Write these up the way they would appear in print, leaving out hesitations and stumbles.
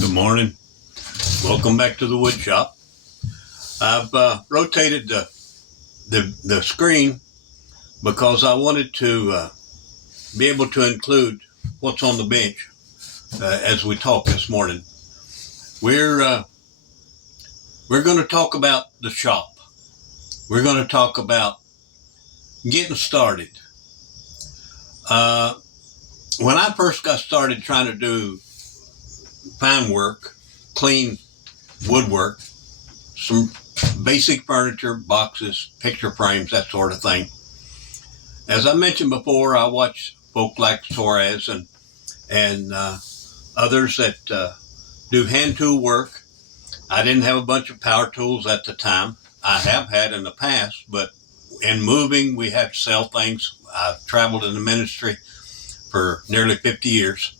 Good morning. Welcome back to the wood shop. I've rotated the screen because I wanted to be able to include what's on the bench as we talk this morning. We're going to talk about the shop. We're going to talk about getting started. When I first got started trying to do fine work, clean woodwork, some basic furniture, boxes, picture frames, that sort of thing. As I mentioned before, I watch folk like Torres and others that do hand tool work. I didn't have a bunch of power tools at the time. I have had in the past, but in moving, we had to sell things. I've traveled in the ministry for nearly 50 years.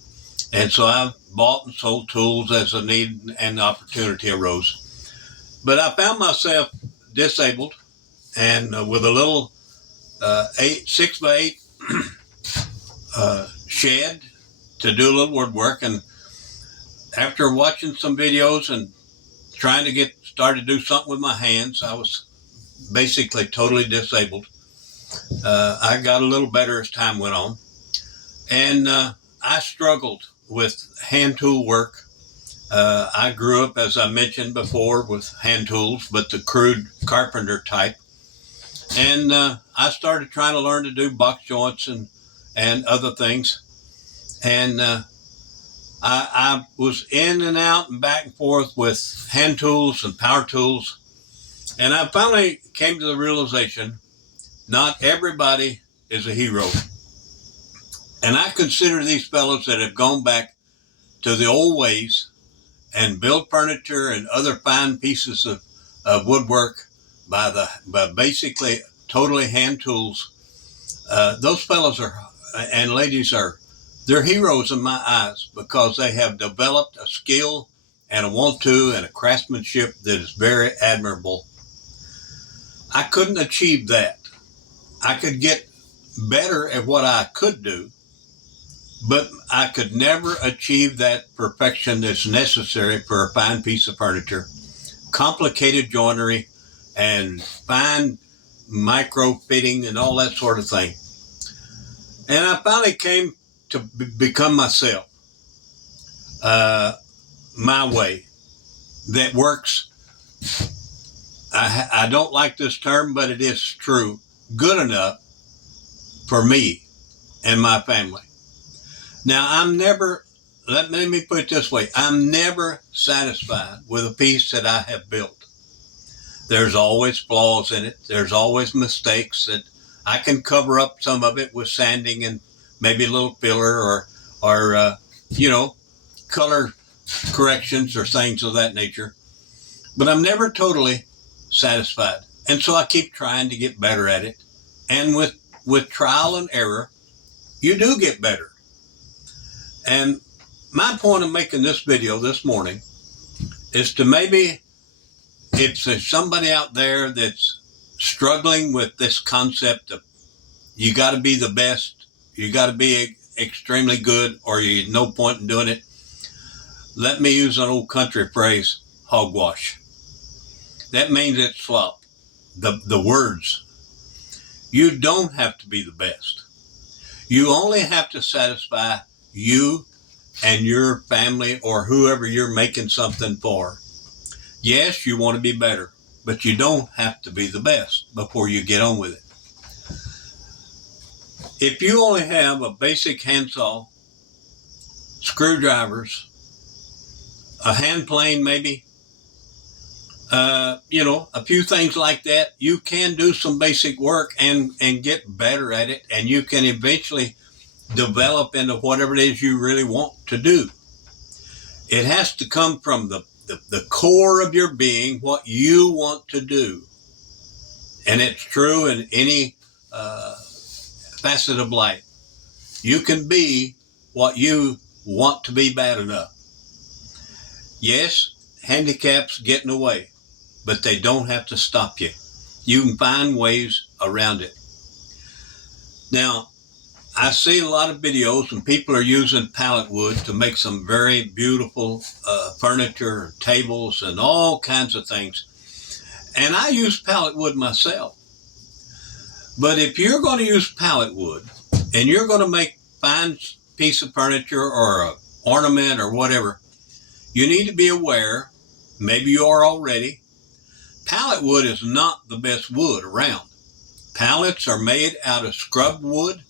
And so I've bought and sold tools as a need and opportunity arose. But I found myself disabled and with a little 6x8 shed to do a little woodwork. And after watching some videos and trying to get started to do something with my hands, I was basically totally disabled. I got a little better as time went on. And I struggled with hand tool work. I grew up, as I mentioned before, with hand tools, but the crude carpenter type. And I started trying to learn to do box joints and other things. And I was in and out and back and forth with hand tools and power tools. And I finally came to the realization, not everybody is a hero. And I consider these fellows that have gone back to the old ways and built furniture and other fine pieces of woodwork by basically totally hand tools. Those fellows and ladies they're heroes in my eyes because they have developed a skill and a want-to and a craftsmanship that is very admirable. I couldn't achieve that. I could get better at what I could do, but I could never achieve that perfection that's necessary for a fine piece of furniture, complicated joinery, and fine micro fitting and all that sort of thing. And I finally came to become myself, my way that works. I don't like this term, but it is true. Good enough for me and my family. Now, let me put it this way. I'm never satisfied with a piece that I have built. There's always flaws in it. There's always mistakes that I can cover up some of it with sanding and maybe a little filler or color corrections or things of that nature. But I'm never totally satisfied. And so I keep trying to get better at it. And with trial and error, you do get better. And my point of making this video this morning is to maybe, if there's somebody out there that's struggling with this concept of you got to be the best, you got to be extremely good, or you no point in doing it. Let me use an old country phrase, hogwash. That means it's slop. The words. You don't have to be the best. You only have to satisfy you and your family or whoever you're making something for. Yes, you want to be better, but you don't have to be the best before you get on with it. If you only have a basic handsaw, screwdrivers, a hand plane maybe, a few things like that, you can do some basic work and get better at it, and you can eventually develop into whatever it is you really want to do. It has to come from the core of your being, what you want to do. And it's true in any facet of life. You can be what you want to be bad enough. Yes, handicaps get in the way, but they don't have to stop you. You can find ways around it. Now, I see a lot of videos and people are using pallet wood to make some very beautiful furniture, tables, and all kinds of things. And I use pallet wood myself. But if you're going to use pallet wood and you're going to make a fine piece of furniture or an ornament or whatever, you need to be aware, maybe you are already, pallet wood is not the best wood around. Pallets are made out of scrub wood,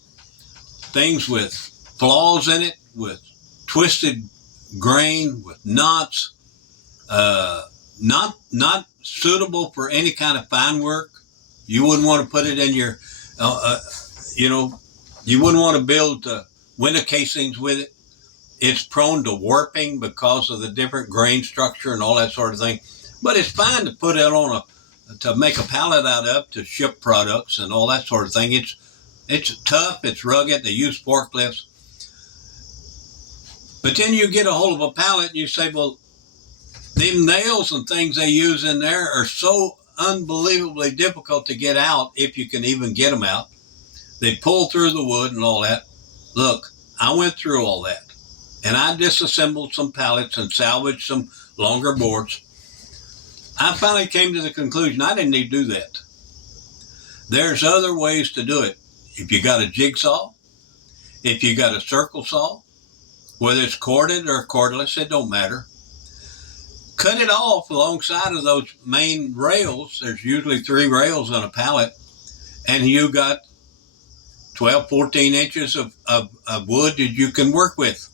things with flaws in it, with twisted grain, with knots, not suitable for any kind of fine work. You wouldn't want to put it in your, you wouldn't want to build window casings with it. It's prone to warping because of the different grain structure and all that sort of thing. But it's fine to put it on to make a pallet out of, to ship products and all that sort of thing. It's tough, it's rugged, they use forklifts. But then you get a hold of a pallet and you say, well, them nails and things they use in there are so unbelievably difficult to get out, if you can even get them out. They pull through the wood and all that. Look, I went through all that. And I disassembled some pallets and salvaged some longer boards. I finally came to the conclusion I didn't need to do that. There's other ways to do it. If you got a jigsaw, if you got a circle saw, whether it's corded or cordless, it don't matter. Cut it off alongside of those main rails. There's usually 3 rails on a pallet, and you got 12, 14 inches of wood that you can work with.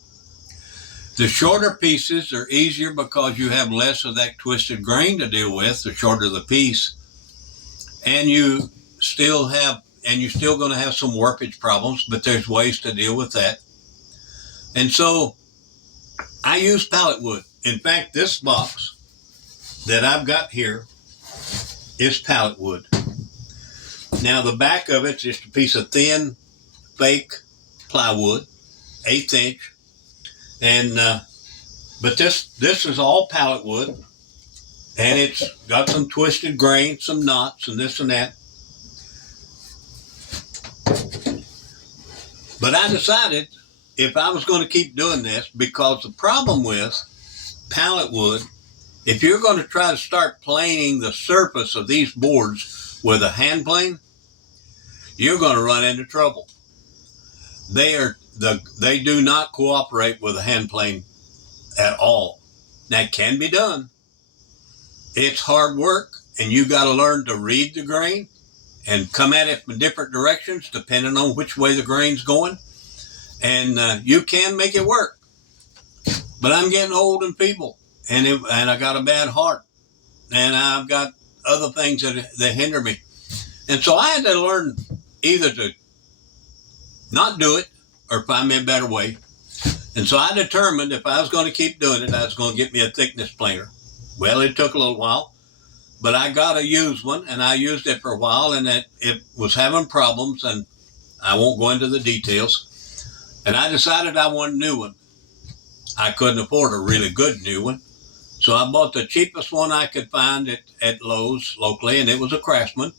The shorter pieces are easier because you have less of that twisted grain to deal with, the shorter the piece. And you're still going to have some warpage problems, but there's ways to deal with that. And so I use pallet wood. In fact, this box that I've got here is pallet wood. Now the back of it's just a piece of thin, fake plywood, 1/8 inch. And but this is all pallet wood, and it's got some twisted grain, some knots, and this and that. But I decided if I was going to keep doing this, because the problem with pallet wood, if you're going to try to start planing the surface of these boards with a hand plane, you're going to run into trouble. They do not cooperate with a hand plane at all. That can be done. It's hard work, and you got to learn to read the grain and come at it from different directions depending on which way the grain's going. And you can make it work. But I'm getting old and feeble, and I got a bad heart, and I've got other things that hinder me. And so I had to learn either to not do it or find me a better way. And so I determined if I was going to keep doing it, I was going to get me a thickness planer. Well, it took a little while, but I got a used one, and I used it for a while, and it was having problems, and I won't go into the details. And I decided I wanted a new one. I couldn't afford a really good new one, so I bought the cheapest one I could find at Lowe's locally, and it was a Craftsman.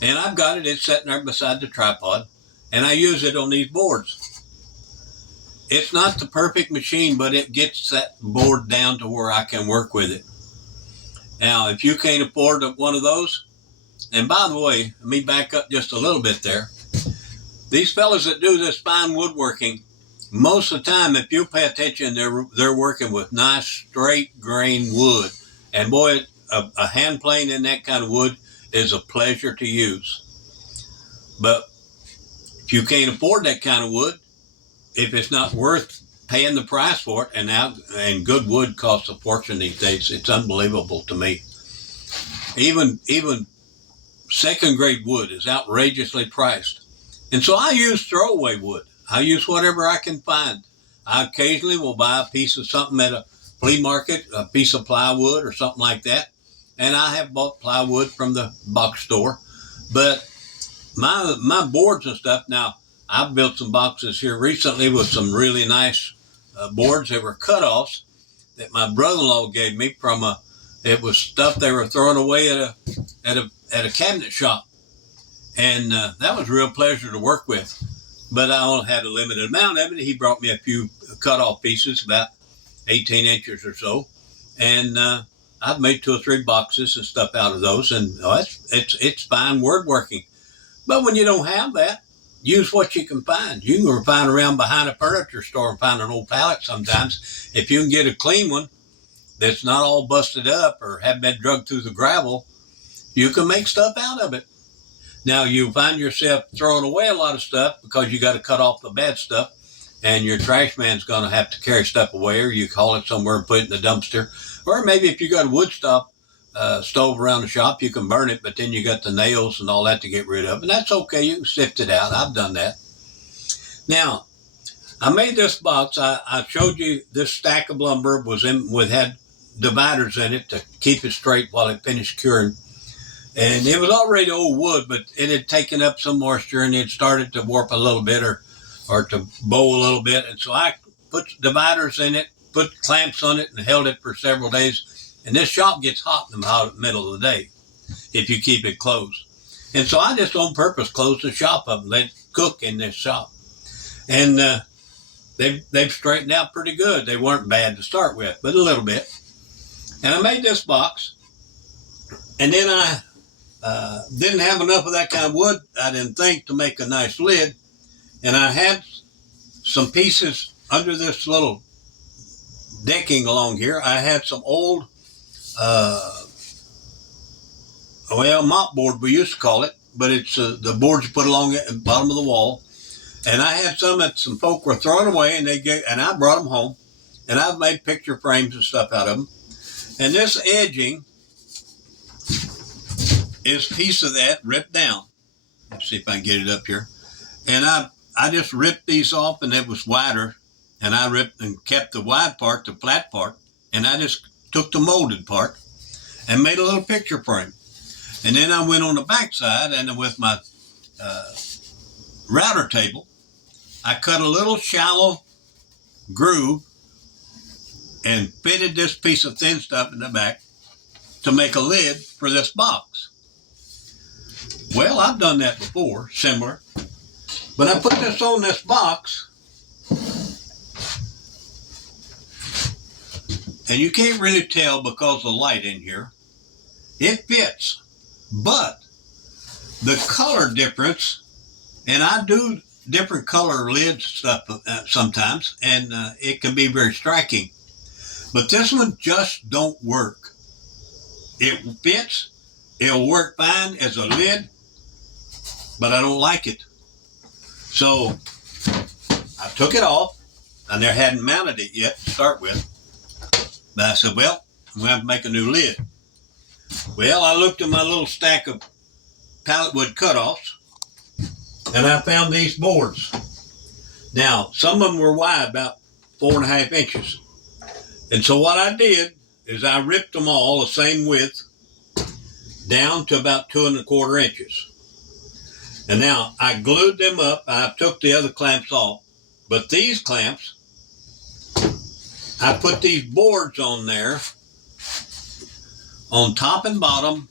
And I've got it. It's sitting there beside the tripod, and I use it on these boards. It's not the perfect machine, but it gets that board down to where I can work with it. Now, if you can't afford one of those, and by the way, let me back up just a little bit there. These fellas that do this fine woodworking, most of the time, if you pay attention, they're working with nice straight grain wood. And boy, a hand plane in that kind of wood is a pleasure to use. But if you can't afford that kind of wood, if it's not worth paying the price for it, and good wood costs a fortune these days, it's unbelievable to me. Even second grade wood is outrageously priced. And so I use throwaway wood. I use whatever I can find. I occasionally will buy a piece of something at a flea market, a piece of plywood or something like that. And I have bought plywood from the box store. But my boards and stuff, now I've built some boxes here recently with some really nice boards. They were cut-offs that my brother-in-law gave me from it was stuff they were throwing away at a cabinet shop. And that was a real pleasure to work with. but I only had a limited amount of it. He brought me a few cut-off pieces, about 18 inches or so, and I've made 2 or 3 boxes and stuff out of those, and it's fine woodworking. But when you don't have that, use what you can find. You can go find around behind a furniture store and find an old pallet sometimes. If you can get a clean one that's not all busted up or haven't been drugged through the gravel, you can make stuff out of it. Now, you find yourself throwing away a lot of stuff because you got to cut off the bad stuff, and your trash man's going to have to carry stuff away, or you haul it somewhere and put it in the dumpster. Or maybe if you got a wood stove around the shop, you can burn it, but then you got the nails and all that to get rid of. And that's okay. You can sift it out. I've done that. Now, I made this box. I showed you this stack of lumber had dividers in it to keep it straight while it finished curing. And it was already old wood, but it had taken up some moisture and it started to warp a little bit or to bow a little bit. And so I put dividers in it, put clamps on it, and held it for several days. And this shop gets hot in the middle of the day if you keep it closed. And so I just on purpose closed the shop up and let it cook in this shop. And they've straightened out pretty good. They weren't bad to start with, but a little bit. And I made this box. And then I didn't have enough of that kind of wood, I didn't think, to make a nice lid. And I had some pieces under this little decking along here. I had some old, mop board we used to call it, but it's the boards you put along at the bottom of the wall. And I had some that some folk were throwing away, and I brought them home, and I've made picture frames and stuff out of them. And this edging is a piece of that ripped down. Let's see if I can get it up here. And I just ripped these off, and it was wider. And I ripped and kept the wide part, the flat part, and I just took the molded part and made a little picture frame. And then I went on the back side, and with my router table, I cut a little shallow groove and fitted this piece of thin stuff in the back to make a lid for this box. Well, I've done that before, similar. But I put this on this box, and you can't really tell because of the light in here. It fits, but the color difference, and I do different color lids stuff sometimes, and it can be very striking. But this one just don't work. It fits, it'll work fine as a lid, but I don't like it. So I took it off, and they hadn't mounted it yet to start with. But I said, well, I'm going to have to make a new lid. Well, I looked at my little stack of pallet wood cutoffs, and I found these boards. Now, some of them were wide, about 4.5 inches. And so what I did is I ripped them all the same width down to about 2.25 inches. And now I glued them up. I took the other clamps off. But these clamps, I put these boards on there, on top and bottom,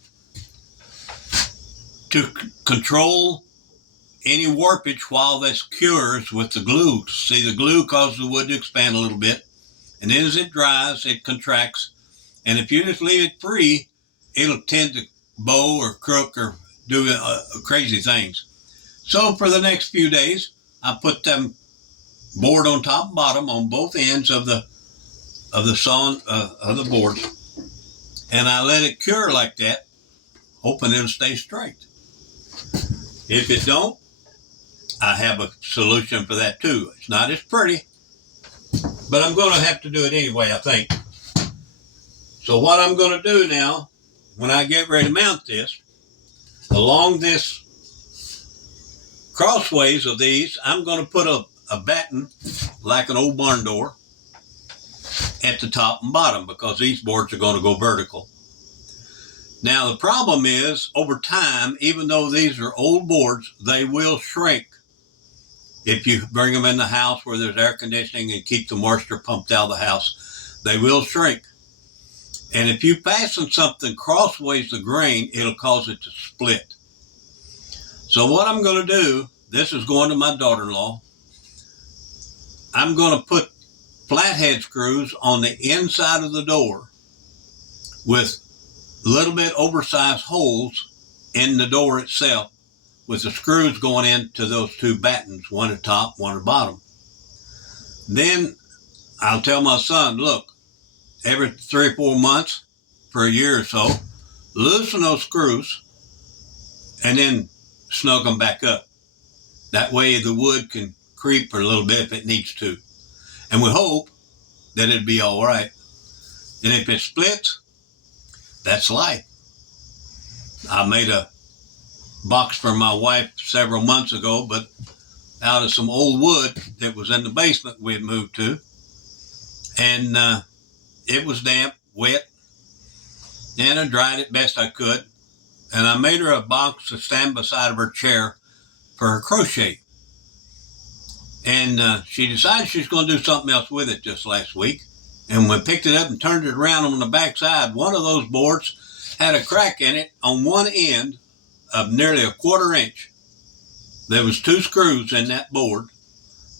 to control any warpage while this cures with the glue. See, the glue causes the wood to expand a little bit. And then as it dries, it contracts. And if you just leave it free, it'll tend to bow or crook or do crazy things. So for the next few days, I put them board on top and bottom on both ends of the boards, and I let it cure like that, hoping it'll stay straight. If it don't, I have a solution for that too. It's not as pretty, but I'm going to have to do it anyway, I think. So what I'm going to do now, when I get ready to mount this, along this crossways of these, I'm going to put a batten, like an old barn door, at the top and bottom, because these boards are going to go vertical. Now, the problem is, over time, even though these are old boards, they will shrink if you bring them in the house where there's air conditioning and keep the moisture pumped out of the house. They will shrink. And if you fasten something crossways the grain, it'll cause it to split. So what I'm going to do, this is going to my daughter-in-law. I'm going to put flathead screws on the inside of the door with a little bit oversized holes in the door itself, with the screws going into those two battens, one at the top, one at the bottom. Then I'll tell my son, look, every 3 or 4 months for a year or so, loosen those screws and then snug them back up. That way the wood can creep for a little bit if it needs to. And we hope that it'd be all right. And if it splits, that's life. I made a box for my wife several months ago, but out of some old wood that was in the basement we had moved to. And it was damp, wet, and I dried it best I could. And I made her a box to stand beside of her chair for her crochet. And she decided she's going to do something else with it just last week. And when we picked it up and turned it around on the back side, one of those boards had a crack in it on one end of nearly 1/4 inch. There was 2 screws in that board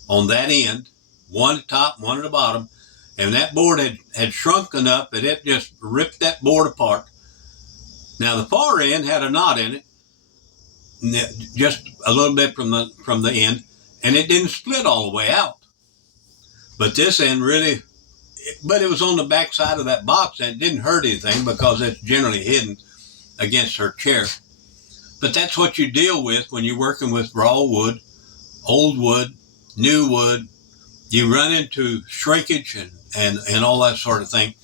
on that end, one at the top, one at the bottom. And that board had shrunk enough that it just ripped that board apart. Now the far end had a knot in it, just a little bit from the end, and it didn't split all the way out. But this end really, but it was on the back side of that box, and it didn't hurt anything because it's generally hidden against her chair. But that's what you deal with when you're working with raw wood, old wood, new wood. You run into shrinkage and all that sort of thing.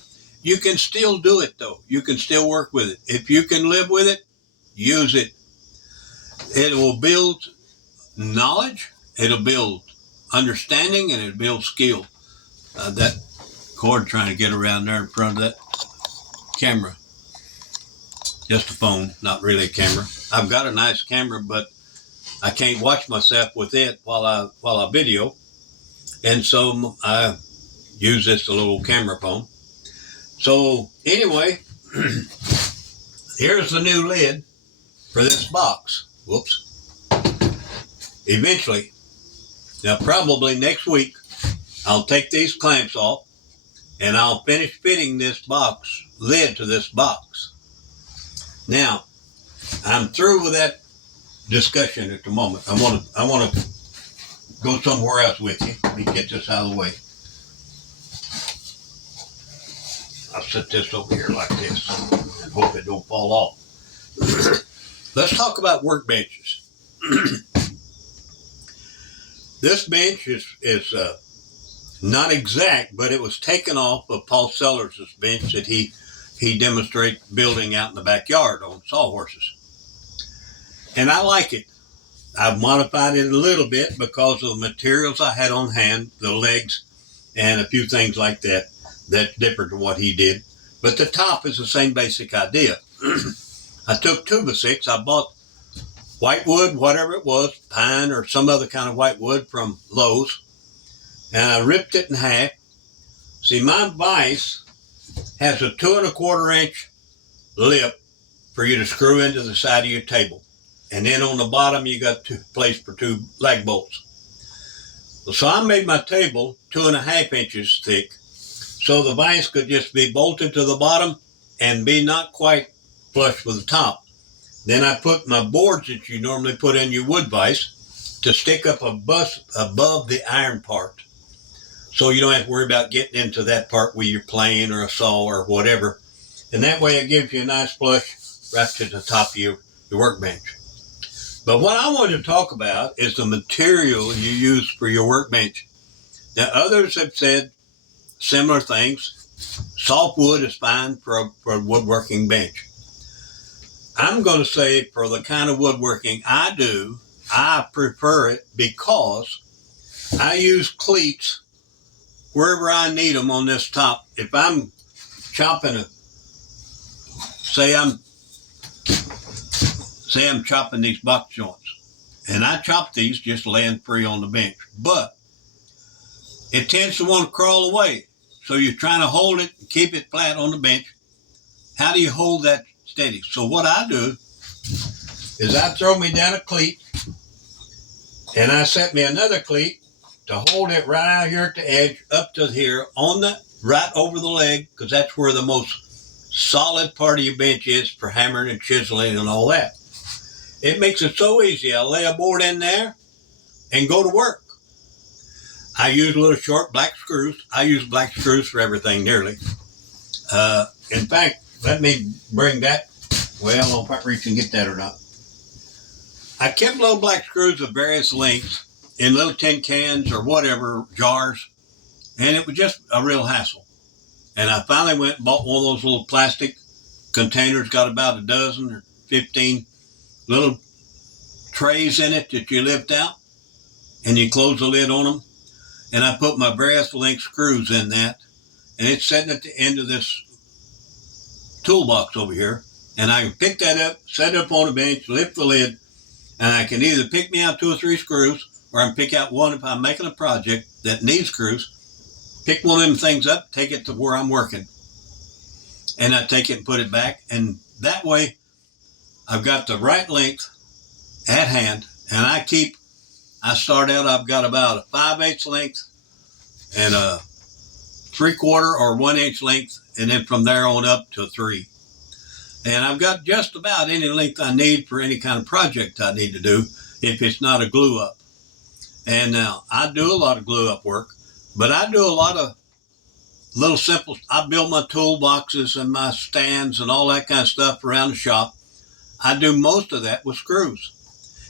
You can still do it though. You can still work with it. If you can live with it, use it. It will build knowledge, it'll build understanding, and it'll build skill. That cord trying to get around there in front of that camera. Just a phone, not really a camera. I've got a nice camera, but I can't watch myself with it while I video. And so I use this little camera phone. So anyway, here's the new lid for this box. Whoops. Eventually, now probably next week, I'll take these clamps off and I'll finish fitting this box, lid to this box. Now, I'm through with that discussion at the moment. I want to go somewhere else with you. Let me get this out of the way. I'll set this over here like this and hope it don't fall off. Let's talk about workbenches. This bench is not exact, but it was taken off of Paul Sellers' bench that he demonstrated building out in the backyard on sawhorses. And I like it. I've modified it a little bit because of the materials I had on hand, the legs, and a few things like that. That's different from what he did. But the top is the same basic idea. I took 2x6. I bought white wood, whatever it was, pine or some other kind of white wood from Lowe's. And I ripped it in half. See, my vise has a 2 1/4 inch lip for you to screw into the side of your table. And then on the bottom, you got place for 2 lag bolts. So I made my table 2 1/2 inches thick, so the vise could just be bolted to the bottom and be not quite flush with the top. Then I put my boards that you normally put in your wood vise to stick up above the iron part. So you don't have to worry about getting into that part with your plane or a saw or whatever. And that way it gives you a nice flush right to the top of your workbench. But what I wanted to talk about is the material you use for your workbench. Now, others have said similar things. Softwood is fine for a woodworking bench. I'm going to say for the kind of woodworking I do, I prefer it because I use cleats wherever I need them on this top. If I'm chopping say I'm chopping these box joints, and I chop these just laying free on the bench, but it tends to want to crawl away. So you're trying to hold it, keep it flat on the bench. How do you hold that steady? So what I do is I throw me down a cleat And I set me another cleat to hold it right out here at the edge up to here on the right over the leg, because that's where the most solid part of your bench is for hammering and chiseling and all that. It makes it so easy. I lay a board in there and go to work. I use little short black screws. I use black screws for everything nearly. In fact, let me bring that. Well, I don't know if I reach and get that or not. I kept little black screws of various lengths in little tin cans or whatever, jars, and it was just a real hassle. And I finally went and bought one of those little plastic containers, got about a dozen or 15 little trays in it that you lift out, and you close the lid on them. And I put my various length screws in that, and it's sitting at the end of this toolbox over here. And I can pick that up, set it up on the bench, lift the lid, and I can either pick me out 2 or 3 screws, or I can pick out one if I'm making a project that needs screws, pick one of them things up, take it to where I'm working. And I take it and put it back. And that way, I've got the right length at hand. And I start out, I've got about a 5/8 length and a 3/4 or 1-inch length. And then from there on up to 3. And I've got just about any length I need for any kind of project I need to do if it's not a glue up. And now I do a lot of glue up work, but I do a lot of little simple, I build my toolboxes and my stands and all that kind of stuff around the shop. I do most of that with screws.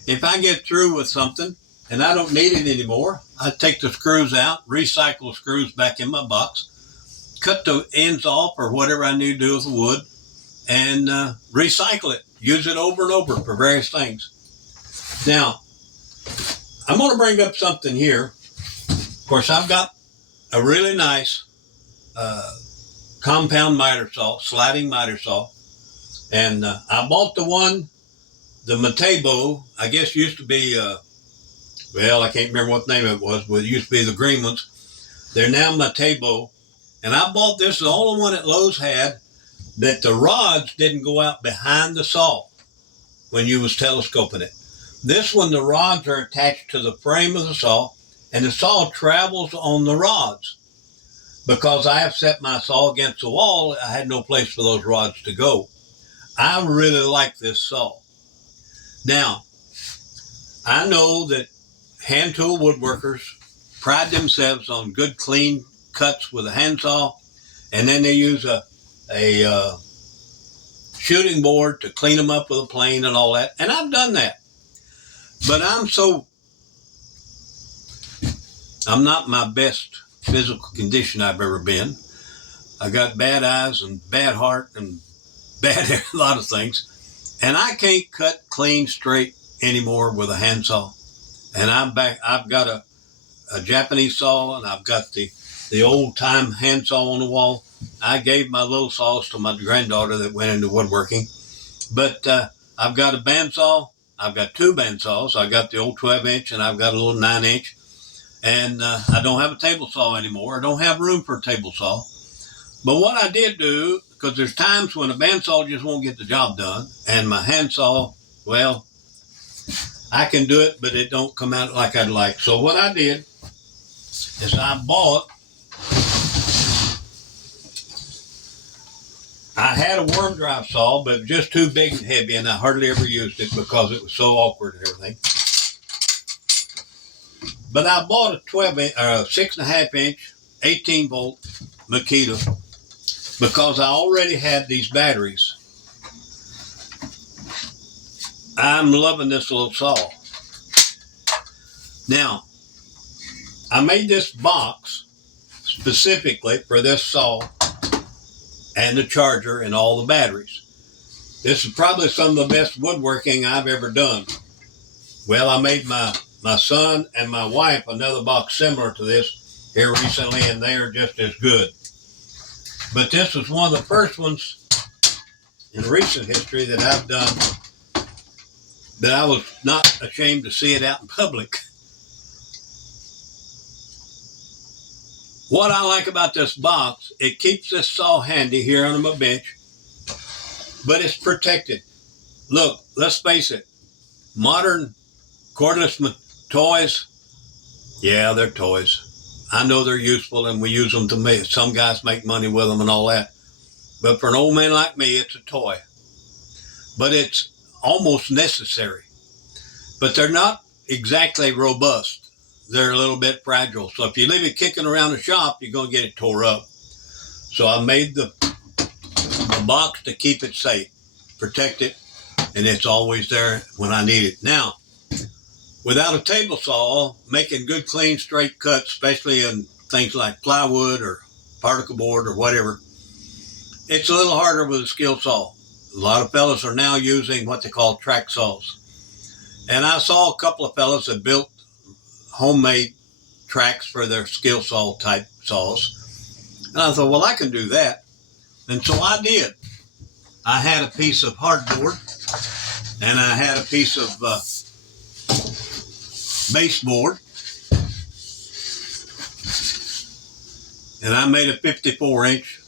If I get through with something and I don't need it anymore, I take the screws out, recycle the screws back in my box, cut the ends off or whatever I need to do with the wood, and recycle it, use it over and over for various things. Now, I'm going to bring up something here. Of course, I've got a really nice compound miter saw, sliding miter saw, and I bought the Matebo, I guess used to be, I can't remember what name it was, but it used to be the green ones. They're now Matebo, and I bought this, the only one that Lowe's had, that the rods didn't go out behind the saw when you was telescoping it. This one, the rods are attached to the frame of the saw, and the saw travels on the rods. Because I have set my saw against the wall, I had no place for those rods to go. I really like this saw. Now, I know that hand tool woodworkers pride themselves on good, clean cuts with a handsaw, and then they use a shooting board to clean them up with a plane and all that. And I've done that. But I'm not my best physical condition I've ever been. I got bad eyes and bad heart and bad hair, a lot of things. And I can't cut clean straight anymore with a handsaw. And I've got a Japanese saw, and I've got the old time handsaw on the wall. I gave my little saws to my granddaughter that went into woodworking. But I've got a bandsaw. I've got 2 bandsaws. I've got the old 12-inch and I've got a little 9-inch. And I don't have a table saw anymore. I don't have room for a table saw. But what I did do, because there's times when a bandsaw just won't get the job done. And my handsaw, well, I can do it, but it don't come out like I'd like. So what I did is I had a worm drive saw, but just too big and heavy, and I hardly ever used it because it was so awkward and everything. But I bought a 6.5-inch, 18-volt Makita because I already had these batteries. I'm loving this little saw. Now, I made this box specifically for this saw and the charger and all the batteries. This is probably some of the best woodworking I've ever done. Well, I made my son and my wife another box similar to this here recently, and they are just as good. But this was one of the first ones in recent history that I've done that I was not ashamed to see it out in public. What I like about this box, it keeps this saw handy here on my bench, but it's protected. Look, let's face it, modern cordless Toys, yeah, they're toys. I know they're useful and we use them to make, some guys make money with them and all that. But for an old man like me, it's a toy. But it's almost necessary. But they're not exactly robust. They're a little bit fragile. So if you leave it kicking around the shop, you're going to get it tore up. So I made the box to keep it safe, protect it, and it's always there when I need it. Now, without a table saw, making good, clean, straight cuts, especially in things like plywood or particle board or whatever, it's a little harder with a skill saw. A lot of fellas are now using what they call track saws. And I saw a couple of fellas that built homemade tracks for their skill saw type saws. And I thought, well, I can do that. And so I did. I had a piece of hardboard and I had a piece of baseboard. And I made a 54-inch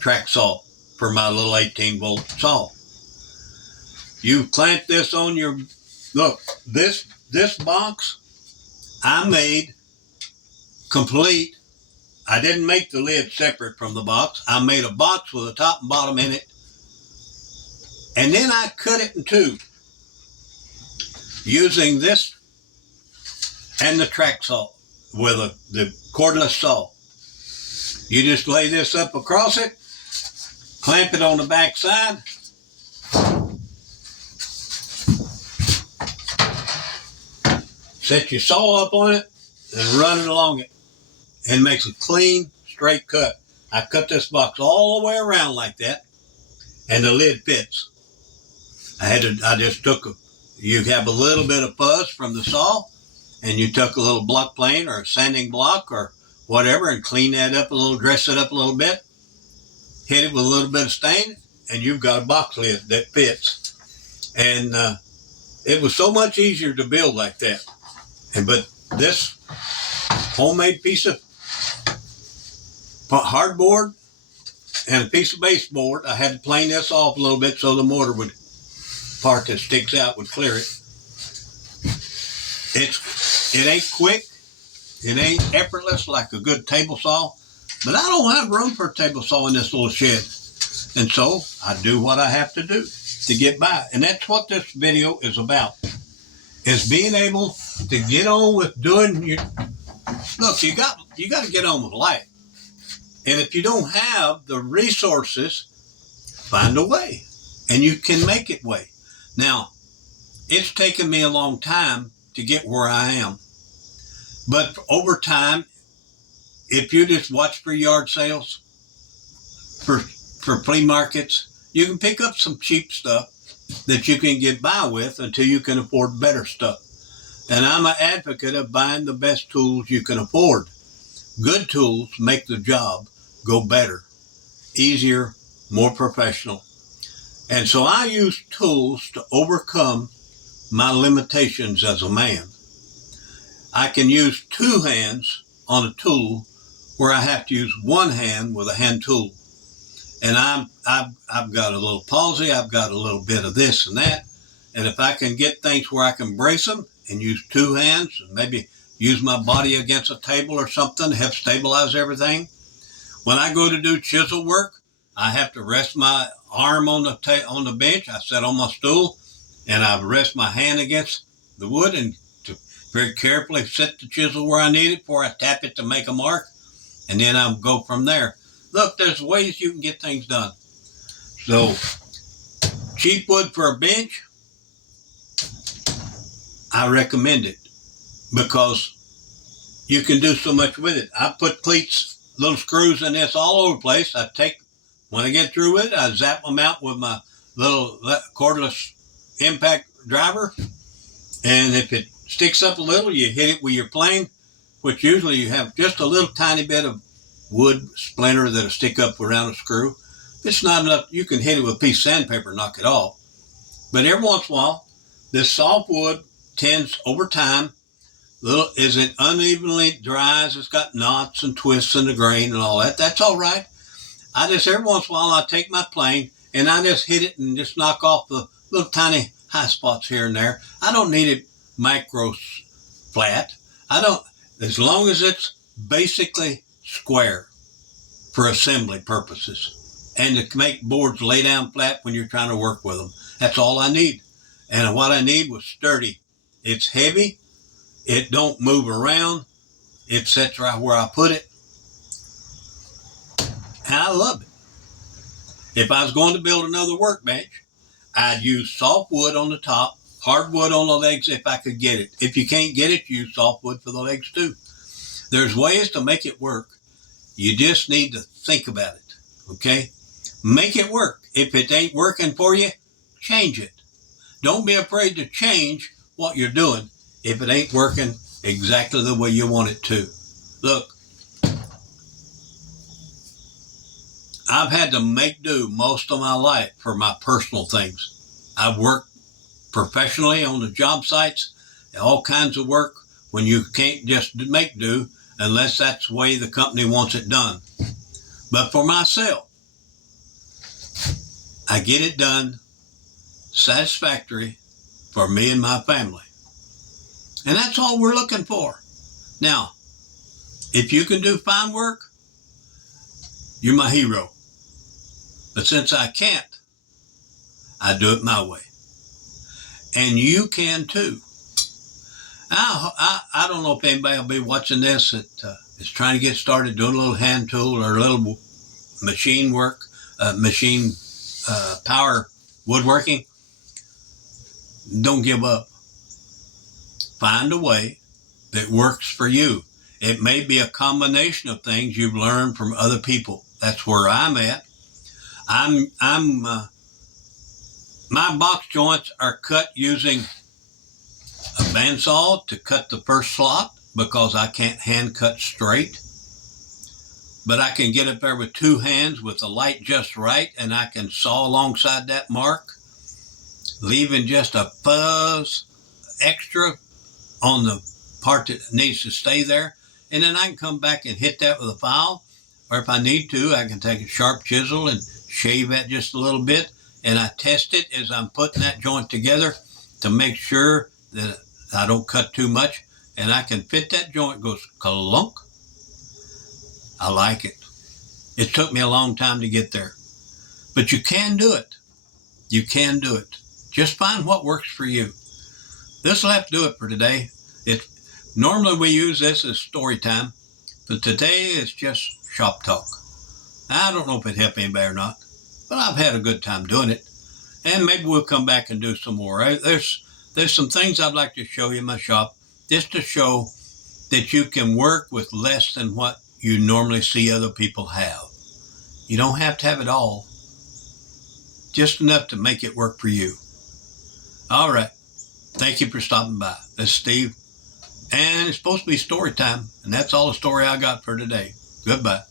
track saw for my little 18-volt saw. You clamp this on your, look, this box I made complete. I didn't make the lid separate from the box. I made a box with a top and bottom in it. And then I cut it in two using this and the track saw with the cordless saw. You just lay this up across it, clamp it on the back side, set your saw up on it, and run it along it. And it makes a clean, straight cut. I cut this box all the way around like that, and the lid fits. I just took you have a little bit of fuzz from the saw, and you took a little block plane or a sanding block or whatever and clean that up a little, dress it up a little bit, hit it with a little bit of stain, and you've got a box lid that fits. And it was so much easier to build like that. But this homemade piece of hardboard and a piece of baseboard, I had to plane this off a little bit so the mortar would, part that sticks out would clear it. It ain't quick. It ain't effortless like a good table saw, but I don't have room for a table saw in this little shed. And so I do what I have to do to get by. And that's what this video is about, is being able to get on with doing your, look, you got to get on with life. And if you don't have the resources, find a way, and you can make it way. Now, it's taken me a long time to get where I am. But over time, if you just watch for yard sales, for flea markets, you can pick up some cheap stuff that you can get by with until you can afford better stuff. And I'm an advocate of buying the best tools you can afford. Good tools make the job go better, easier, more professional. And so I use tools to overcome my limitations as a man. I can use two hands on a tool where I have to use one hand with a hand tool. And I've got a little palsy, I've got a little bit of this and that. And if I can get things where I can brace them and use two hands and maybe use my body against a table or something to help stabilize everything. When I go to do chisel work, I have to rest my arm on the bench. I sit on my stool and I rest my hand against the wood and to very carefully set the chisel where I need it before I tap it to make a mark. And then I'll go from there. Look, there's ways you can get things done. So, cheap wood for a bench, I recommend it because you can do so much with it. I put cleats, little screws in this all over the place. When I get through with it, I zap them out with my little cordless impact driver. And if it sticks up a little, you hit it with your plane, which usually you have just a little tiny bit of wood splinter that'll stick up around a screw. If it's not enough, you can hit it with a piece of sandpaper and knock it off. But every once in a while, this soft wood tends over time, as it unevenly dries, it's got knots and twists in the grain and all that. That's all right. Every once in a while, I take my plane and I just hit it and just knock off the little tiny high spots here and there. I don't need it micro flat. I don't, as long as it's basically square for assembly purposes and to make boards lay down flat when you're trying to work with them. That's all I need. And what I need was sturdy. It's heavy. It don't move around. It sits right where I put it. And I love it. If I was going to build another workbench, I'd use softwood on the top, hardwood on the legs if I could get it. If you can't get it, use softwood for the legs too. There's ways to make it work. You just need to think about it, okay? Make it work. If it ain't working for you, change it. Don't be afraid to change what you're doing if it ain't working exactly the way you want it to. Look, I've had to make do most of my life for my personal things. I've worked professionally on the job sites, all kinds of work when you can't just make do unless that's the way the company wants it done. But for myself, I get it done satisfactory for me and my family. And that's all we're looking for. Now, if you can do fine work, you're my hero. But since I can't, I do it my way. And you can too. I don't know if anybody will be watching this that is trying to get started doing a little hand tool or a little machine work, power woodworking. Don't give up. Find a way that works for you. It may be a combination of things you've learned from other people. That's where I'm at. My box joints are cut using a bandsaw to cut the first slot because I can't hand cut straight. But I can get up there with two hands with the light just right, and I can saw alongside that mark, leaving just a fuzz extra on the part that needs to stay there. And then I can come back and hit that with a file, or if I need to, I can take a sharp chisel and shave that just a little bit, and I test it as I'm putting that joint together to make sure that I don't cut too much, and I can fit that joint, goes clunk. I like it. It took me a long time to get there, but you can do it. You can do it. Just find what works for you. This will have to do it for today. Normally we use this as story time, but today is just shop talk. I don't know if it helped anybody or not, but I've had a good time doing it. And maybe we'll come back and do some more. There's some things I'd like to show you in my shop, just to show that you can work with less than what you normally see other people have. You don't have to have it all, just enough to make it work for you. All right. Thank you for stopping by. This is Steve, and it's supposed to be story time, and that's all the story I got for today. Goodbye.